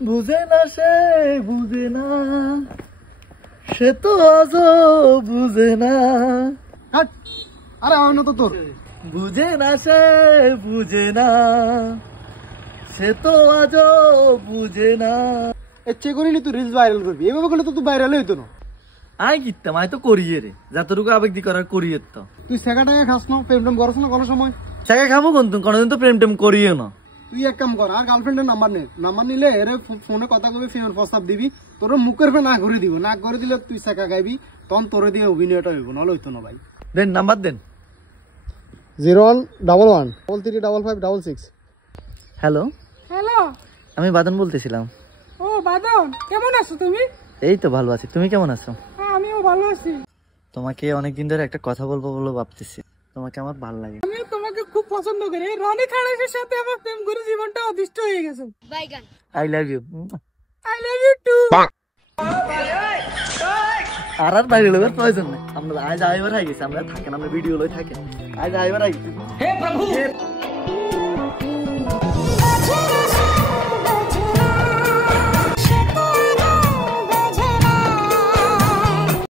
বুঝে না সে বুঝে না, সে তো আজও বুঝে না। আরে হয় না তো তোর। বুঝে না সে বুঝে না, সে তো আজও বুঝে না। ইচ্ছে করিনি তুই রিলস ভাইরাল করবি, এভাবে করলে তো তুই ভাইরাল হইতো না। আয় কিতাম, আয় তো করিয়ে রে, যতটুকু আবেগ দি করার করিয়ে তো। তুই সেকা টাকা খাস না, প্রেম টেম করস না কোনো সময়? টাকা খাবো কোনদিন তো প্রেম টেম করিয়ে না। তুই এক কাম কর, আর গার্লফ্রেন্ডের নাম্বার নিলে এর ফোনে কথা কবি, ফেমের প্রস্তাব দিবি, তোর মুখের ফে না করে দিব, না করে দিলে তুই সেকা গাইবি, তখন তোরে দিয়ে অভিনয়টা হইব, নাহলে হইতো না ভাই। দেন নাম্বার দেন। 0111335556। হ্যালো হ্যালো, আমি বাদন বলতেছিলাম। ও বাদন, কেমন আছো তুমি? এই তো ভালো আছি, তুমি কেমন আছো? হ্যাঁ আমিও ভালো আছি। তোমাকে অনেকদিন ধরে একটা কথা বলবো বলে ভাবতেছি, তোমাকে আমার ভালো লাগে। আমিও তোমাকে খুব পছন্দ করি। রনি খানের সাথে আমার প্রেম করে জীবনটা অতিষ্ঠ হয়ে গেছে। I love you. I love you too. আর বাইরে লোকের প্রয়োজন নেই, আমরা আজ আইবার হয়ে গেছি, আমরা থাকেন, আমরা ভিডিও লই থাকেন, আজ আইবার হয়ে গেছি। হে প্রভু।